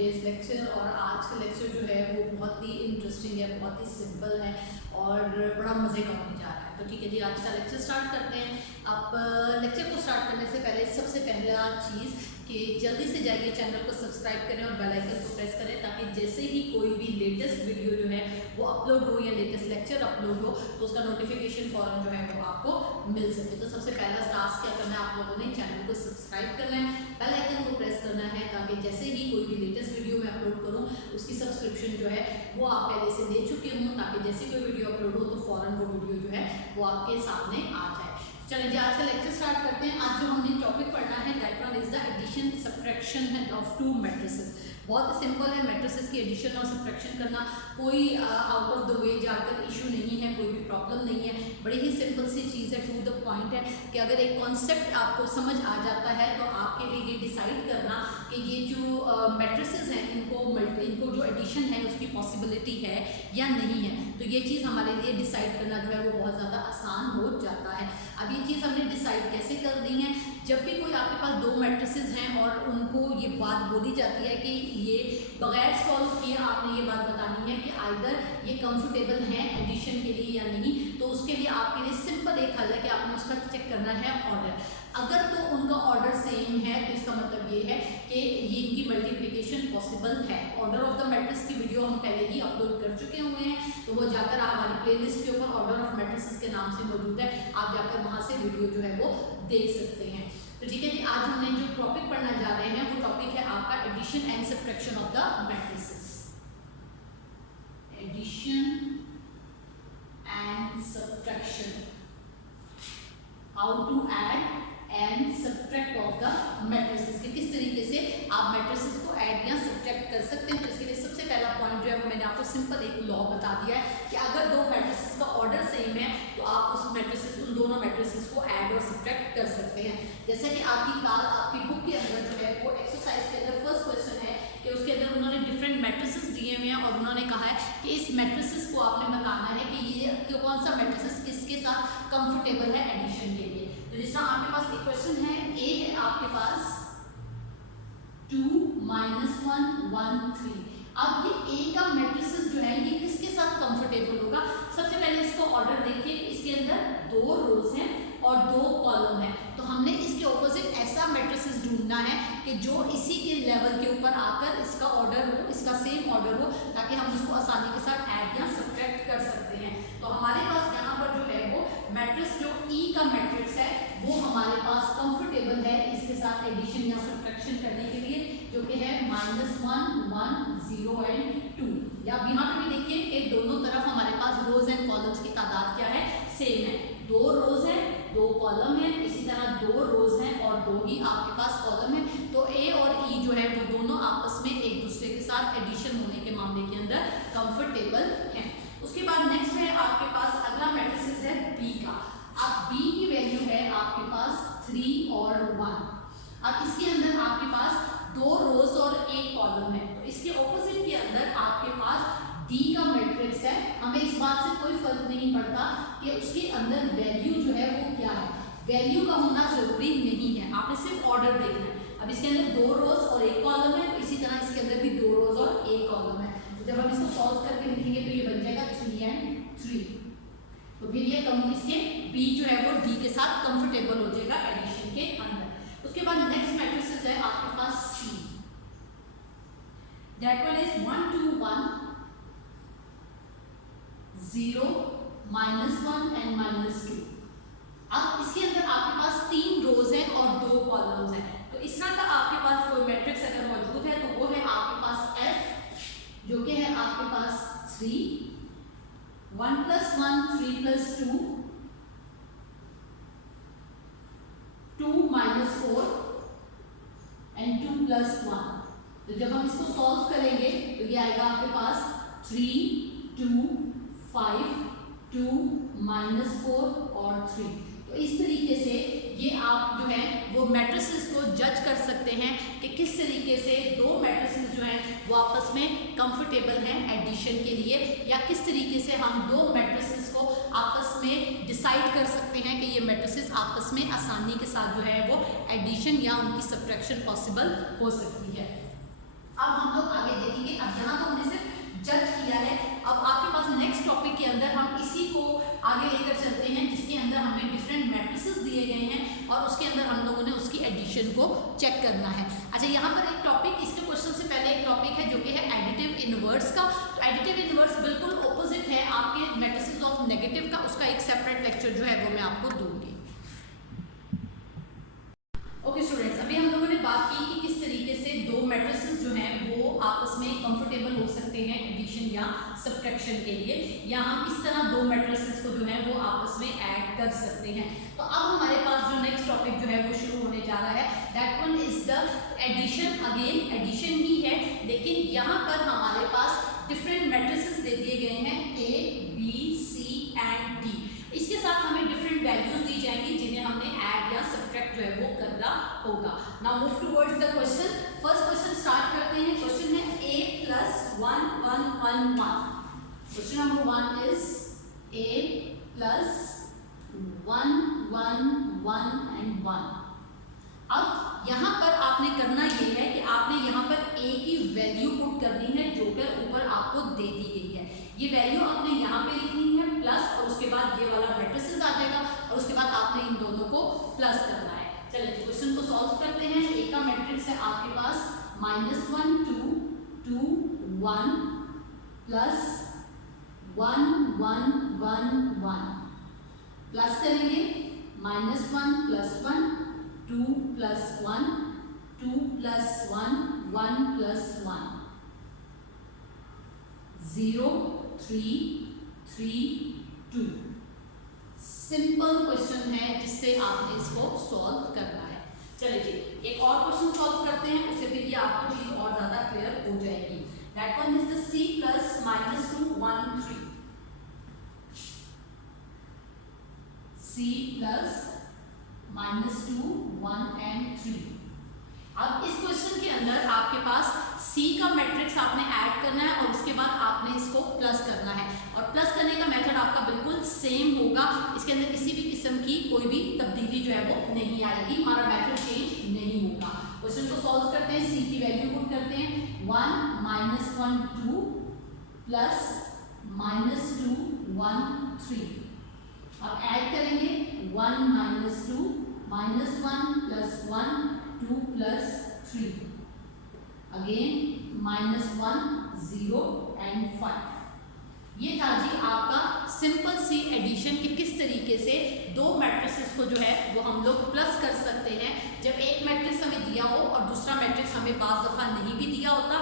Today's lecture. और आज का लेक्चर जो है वो बहुत ही इंटरेस्टिंग है, बहुत ही सिंपल है और बड़ा मज़े का होने जा रहा है। तो ठीक है जी, आज का लेक्चर स्टार्ट करते हैं। आप लेक्चर को स्टार्ट करने से पहले सबसे पहला चीज़ कि जल्दी से जाइए चैनल को सब्सक्राइब करें और बेल आइकन को प्रेस करें, ताकि जैसे ही कोई भी लेटेस्ट वीडियो जो है वो अपलोड हो या लेटेस्ट लेक्चर अपलोड हो तो उसका नोटिफिकेशन फौरन जो है वो आपको मिल सके। तो सबसे पहला टास्क क्या करना है, आप लोगों ने चैनल को सब्सक्राइब करना है, बेल आइकन को प्रेस करना है, ताकि जैसे ही कोई भी लेटेस्ट वीडियो मैं अपलोड करूँ उसकी सब्सक्रिप्शन जो है वो आप पहले से ले चुके हों, ताकि जैसे कोई वीडियो अपलोड हो तो फौरन वो वीडियो जो है वो आपके सामने आ जाए। चलिए जी, आज का लेक्चर स्टार्ट करते हैं। आज जो हमने टॉपिक पढ़ना है that one is the addition subtraction of two matrices. बहुत सिंपल है, मैट्रिसेस की एडिशन और सब्ट्रैक्शन करना कोई आउट ऑफ द वे जाकर इशू नहीं है, कोई भी प्रॉब्लम नहीं है, बड़ी ही सिंपल सी चीज़ है, टू द पॉइंट है कि अगर एक कॉन्सेप्ट आपको समझ आ जाता है तो आपके लिए ये डिसाइड करना कि ये जो मैट्रिसेस हैं इनको जो एडिशन है उसकी पॉसिबिलिटी है या नहीं है, तो ये चीज़ हमारे लिए डिसाइड करना जो है वो बहुत ज़्यादा आसान हो जाता है। अब ये चीज़ हमने डिसाइड कैसे कर दी है, जब भी कोई आपके पास दो मैट्रिसेस हैं और उनको ये बात बोली जाती है कि ये बगैर सॉल्व किए आपने ये बात बतानी है कि आइदर ये कंफर्टेबल हैं एडिशन के लिए या नहीं, तो उसके लिए आपके लिए सिंपल एक हल है कि आपने उसका चेक करना है ऑर्डर। अगर तो उनका ऑर्डर सेम है तो इसका मतलब ये है कि ये इनकी मल्टीप्लिकेशन पॉसिबल है। ऑर्डर ऑफ द मैट्रिक्स की वीडियो हम पहले ही अपलोड कर चुके हुए हैं, तो वो जाकर आप हमारी प्लेलिस्ट के ऊपर ऑर्डर ऑफ मैट्रिसेस के नाम से मौजूद है, आप जाकर वहाँ से वीडियो जो है वो देख सकते हैं। तो ठीक है जी, आज हमने जो टॉपिक पढ़ना जा रहे हैं वो टॉपिक है आपका addition and subtraction of the matrices. Addition and subtraction, how to add and subtract of the matrices, कि किस तरीके से आप मैट्रिसेस को ऐड या सब्ट्रैक्ट कर सकते हैं। तो इसके लिए सबसे पहला पॉइंट जो है वो मैंने आपको सिंपल एक लॉ बता दिया है कि अगर दो मैट्रिसेस का ऑर्डर सेम है तो आप उन दोनों मैट्रिसेस को ऐड और सब्ट्रैक्ट कर सकते हैं। जैसे कि आपकी बुक के अंदर जो है वो एक्सरसाइज के अंदर फर्स्ट क्वेश्चन है कि उसके अंदर उन्होंने डिफरेंट मैट्रिसेस दिए हुए हैं और उन्होंने कहा है कि इस मैट्रिसेस को आपने बताना है कि ये कौन सा मैट्रिसेस किसके साथ कंफर्टेबल है एडिशन के लिए। तो जिस तरह आपके पास एक क्वेश्चन है, ए है आपके पास 2 -1 1 3। अब ये ए का मैट्रिसेस जो है ये किसके साथ कंफर्टेबल होगा। सबसे पहले इसको ऑर्डर देखिए, इसके अंदर 2 रोज हैं और 2 कॉलम है, तो हमने इसके ऑपोजिट ऐसा मैट्रिसेस ढूंढना है कि जो इसी के लेवल के ऊपर आकर इसका ऑर्डर हो, इसका सेम ऑर्डर हो, ताकि हम इसको आसानी के साथ ऐड या सब्ट्रैक्ट कर सकते हैं। तो हमारे पास यहाँ पर जो है वो मैट्रिक्स जो ई का मैट्रिक्स है वो हमारे पास कंफर्टेबल है इसके साथ एडिशन या सब्ट्रैक्शन करने के लिए, जो कि है -1 1 0 एंड 2। या अब यहाँ पे भी देखिए कि दोनों तरफ हमारे पास रोज एंड कॉलम्स की तादाद क्या है, सेम है। 2 रोज है 2 कॉलम है, इसी तरह 2 रोज हैं और 2 ही आपके पास कॉलम है। तो ए और ई जो है वो दोनों आपस में एक दूसरे के साथ एडिशन होने के मामले के अंदर कंफर्टेबल हैं। उसके बाद नेक्स्ट है आपके पास अगला मैट्रिसेस है बी का। अब बी की वैल्यू है आपके पास 3 और 1। अब इसके अंदर आपके पास 2 रोज और 1 कॉलम है, तो इसके ऑपोजिट के अंदर आपके पास डी का मैट्रिक्स है। हमें इस बात से कोई फर्क नहीं पड़ता कि उसके अंदर वैल्यू जो है वो क्या है, वैल्यू का होना जरूरी नहीं है, आपने सिर्फ ऑर्डर देखना है। अब इसके अंदर 2 रोज और 1 कॉलम है, तो इसी तरह इसके अंदर भी 2 रोज और 1 कॉलम है। तो जब हम इसको सॉल्व करके लिखेंगे तो ये बन जाएगा 3 and 3। तो फिर ये इसके बी जो है वो डी के साथ कंफर्टेबल हो जाएगा एडिशन के अंदर। उसके बाद नेक्स्ट मैट्रिसेस है आपके पास सी, दैट वन इज 1 2 1 0 -1 and -2। अब इसके अंदर आपके पास 3 रोज हैं और 2 कॉलम्स हैं, तो इस तरह का आपके पास कोई मैट्रिक्स अगर मौजूद है तो वो है आपके पास एफ, जो कि है आपके पास 3 1 + 1 3 + 2 2 - 4 and 2 + 1। तो जब हम इसको सॉल्व करेंगे तो ये आएगा आपके पास 3 2 5 2 -4 और 3। तो इस तरीके से ये आप जो है वो मैट्रिसेस को जज कर सकते हैं कि किस तरीके से दो मैट्रिसेस जो हैं वो आपस में कंफर्टेबल हैं एडिशन के लिए, या किस तरीके से हम दो मैट्रिसेस को आपस में डिसाइड कर सकते हैं कि ये मैट्रिसेस आपस में आसानी के साथ जो है वो एडिशन या उनकी सब्ट्रैक्शन पॉसिबल हो सकती है। अब हम लोग आगे देखेंगे। अब यहाँ तो हमने सिर्फ जज किया है, अब आपके पास नेक्स्ट टॉपिक के अंदर हम इसी को आगे लेकर चलते हैं, जिसके अंदर हमें डिफरेंट मैट्रिसेस दिए गए हैं और उसके अंदर हम लोगों ने उसकी एडिशन को चेक करना है। अच्छा, यहाँ पर एक टॉपिक, इसके क्वेश्चन से पहले एक टॉपिक है जो कि है एडिटिव इनवर्स का। तो एडिटिव इनवर्स बिल्कुल ऑपोजिट है आपके मैट्रिसेस ऑफ नेगेटिव का, उसका एक सेपरेट लेक्चर जो है वो मैं आपको दूंगी। ओके स्टूडेंट्स, अभी हम लोगों ने बात की कि किस तरीके से दो मैट्रिसेस जो हैं वो आपस में कंफर्टेबल हो सकते हैं एडिशन या सब्ट्रैक्शन के लिए, या हम इस तरह दो मैट्रिसेस को जो है वो आपस में ऐड कर सकते हैं। तो अब हमारे पास जो नेक्स्ट टॉपिक जो है वो शुरू होने जा रहा है, that one is the addition. Again addition ही है, लेकिन यहाँ पर हमारे पास डिफरेंट मैट्रिसेस दे दिए गए हैं A, B, C and D। इसके साथ हमें डिफरेंट वैल्यूज दी जाएंगी जिन्हें हमने ऐड या सब्ट्रैक्ट जो है वो करना होगा। Now move towards the question. First question start करते हैं। क्वेश्चन है A + 1 1 1 1। Question number 1 is A + 1 1 1 and 1। अब यहाँ पर आपने करना ये है कि आपने यहाँ पर A की वैल्यू पुट करनी है जो कि ऊपर आपको दे दी गई है। ये वैल्यू आपने यहाँ पे लिखनी है प्लस, और उसके बाद ये वाला मैट्रिसेस आ जाएगा और उसके बाद आपने इन दोनों को प्लस करना है। चलिए क्वेश्चन को सॉल्व करते हैं। A का मैट्रिक्स है आपके पास -1 2 2 1 प्लस 1 1 1 1। प्लस करेंगे -1 + 1 2 + 1 2 + 1 1 + 1 0 3 3 2। सिंपल क्वेश्चन है जिससे आपने इसको सॉल्व करना है। चलिए जी, एक और क्वेश्चन सॉल्व करते हैं, उससे फिर ये आपको चीज और ज्यादा क्लियर हो जाएगी। That one is the C + -2 1 3। C + -2 1 and 3। अब इस क्वेश्चन के अंदर आपके पास C का मैट्रिक्स आपने ऐड करना है और उसके बाद आपने इसको प्लस करना है, और प्लस करने का मेथड आपका बिल्कुल सेम होगा। इसके अंदर किसी भी किस्म की कोई भी तब्दीली जो है वो नहीं आएगी, हमारा मेथड चेंज नहीं होगा। क्वेश्चन को सॉल्व करते हैं। C की वैल्यू पुट करते हैं 1 -1 2 प्लस -2 1 3। अब ऐड करेंगे 1 -2 -1 + 1 2 + 3। Again -1 0 and 5। ये था जी आपका सिंपल सी एडिशन कि किस तरीके से दो मैट्रिसेस को जो है वो हम लोग प्लस कर सकते हैं जब एक मैट्रिक्स हमें दिया हो और दूसरा मैट्रिक्स हमें बाज़ दफ़ा नहीं भी दिया होता।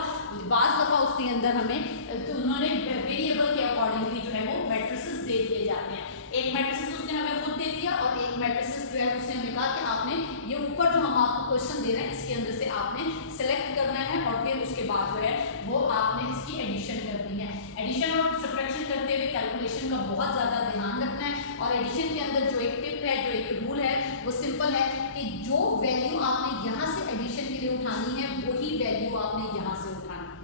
बाज़ दफ़ा उसके अंदर हमें तो उन्होंने वेरिएबल के अकॉर्डिंगली जो है वो मैट्रिसेस दे दिए जाते हैं। एक मैट्रिसेस उसने हमें खुद दे दिया और एक मैट्रिसेस जो है उसने हमें कहा कि आपने ये ऊपर जो हम आपको क्वेश्चन दे रहे हैं इसके अंदर से आपने सेलेक्ट करना है और फिर उसके बाद जो है वो आपने इसकी एडिशन करनी है। एडिशन और सब्ट्रैक्शन करते हुए कैलकुलेशन का बहुत ज़्यादा ध्यान रखना है, और एडिशन के अंदर जो एक टिप है, जो एक रूल है, वो सिंपल है कि जो वैल्यू आपने यहाँ से एडिशन के लिए उठानी है वही वैल्यू आपने यहाँ से उठानी है।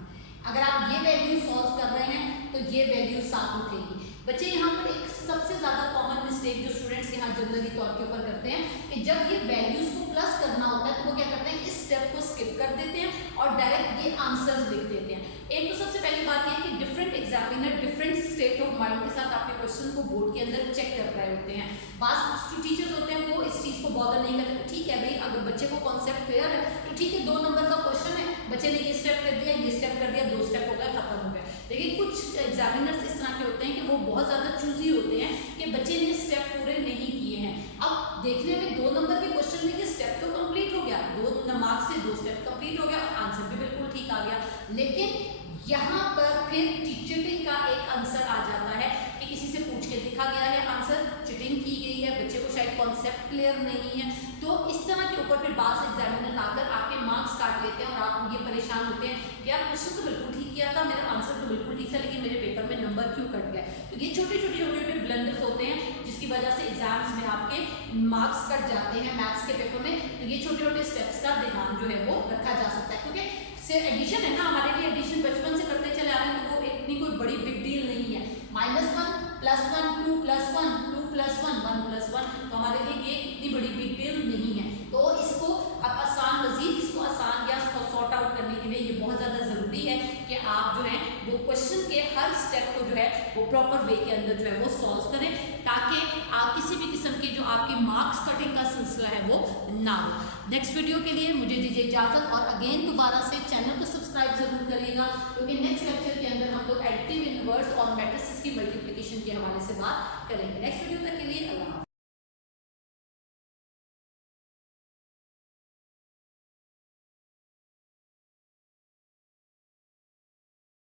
अगर आप ये वैल्यू सॉल्व कर रहे हैं तो ये वैल्यू साथ उठेगी। बच्चे यहाँ पर एक सबसे ज़्यादा कॉमन मिस्टेक जो स्टूडेंट्स यहाँ जनरली तौर के ऊपर करते हैं कि जब ये वैल्यूज को प्लस करना होता है तो वो क्या करते हैं, इस स्टेप को स्किप कर देते हैं और डायरेक्ट ये आंसर्स लिख देते हैं। एक तो सबसे पहली बात ये है कि different examiner different state of mind के साथ आपके क्वेश्चन को बोर्ड के अंदर चेक कर रहे होते हैं। बात टीचर्स होते हैं वो इस चीज़ को बॉदर नहीं करते। ठीक है भाई, अगर बच्चे को कॉन्सेप्ट क्लियर है तो ठीक है, 2 नंबर का क्वेश्चन है, बच्चे ने ये स्टेप कर दिया, ये स्टेप कर दिया, 2 स्टेप हो गए, खत्म हो गया। लेकिन कुछ एग्जामिनर्स इस तरह के होते हैं कि वो बहुत ज़्यादा चूजी होते हैं कि बच्चे ने स्टेप पूरे नहीं किए हैं। अब देखने में 2 नंबर के क्वेश्चन में कि स्टेप तो कंप्लीट हो गया, 2 मार्क्स से 2 स्टेप कंप्लीट हो गया और आंसर भी बिल्कुल ठीक आ गया, लेकिन यहाँ पर फिर चीटिंग का एक आंसर आ जाता है कि किसी से पूछ के दिखा गया है आंसर, चीटिंग की गई है, बच्चे को शायद कॉन्सेप्ट क्लियर नहीं है। तो इस तरह के ऊपर फिर बास एग्जामिनर आकर आपके मार्क्स काट लेते हैं और आप ये परेशान होते हैं कि यार क्वेश्चन तो बिल्कुल ठीक किया था, मेरा आंसर तो बिल्कुल ठीक था, लेकिन मेरे पेपर में नंबर क्यों कट गया। तो ये छोटे छोटे ब्लंडर्स होते हैं जिसकी वजह से एग्जाम्स में आपके मार्क्स कट जाते हैं मैथ्स के पेपर में। तो ये छोटे छोटे स्टेप्स का ध्यान जो है वो रखा जा सकता है, क्योंकि से एडिशन है ना, हमारे लिए एडिशन बचपन से करते चले आ रहे हैं तो वो इतनी कोई बड़ी बिग डील नहीं है। -1 + 1 2 + 1 2 + 1 1 + 1, तो हमारे लिए ये इतनी बड़ी बिग डील नहीं है। तो इसको अब आसान, मजीद इसको आसान या सॉर्ट आउट करने के लिए ये बहुत ज़्यादा को जो है वो प्रॉपर वे के अंदर जो है वो सॉल्व करें, ताकि आप किसी भी किस्म के जो आपके मार्क्स कटिंग का सिलसिला है वो ना हो। नेक्स्ट वीडियो के लिए मुझे दीजिए इजाजत, और अगेन दोबारा से चैनल को सब्सक्राइब जरूर करिएगा, क्योंकि नेक्स्ट लेक्चर के अंदर हम लोग एडिटिव इनवर्स और मैट्रिसेस की मल्टीप्लिकेशन के हवाले से बात करेंगे। नेक्स्ट वीडियो तक के लिए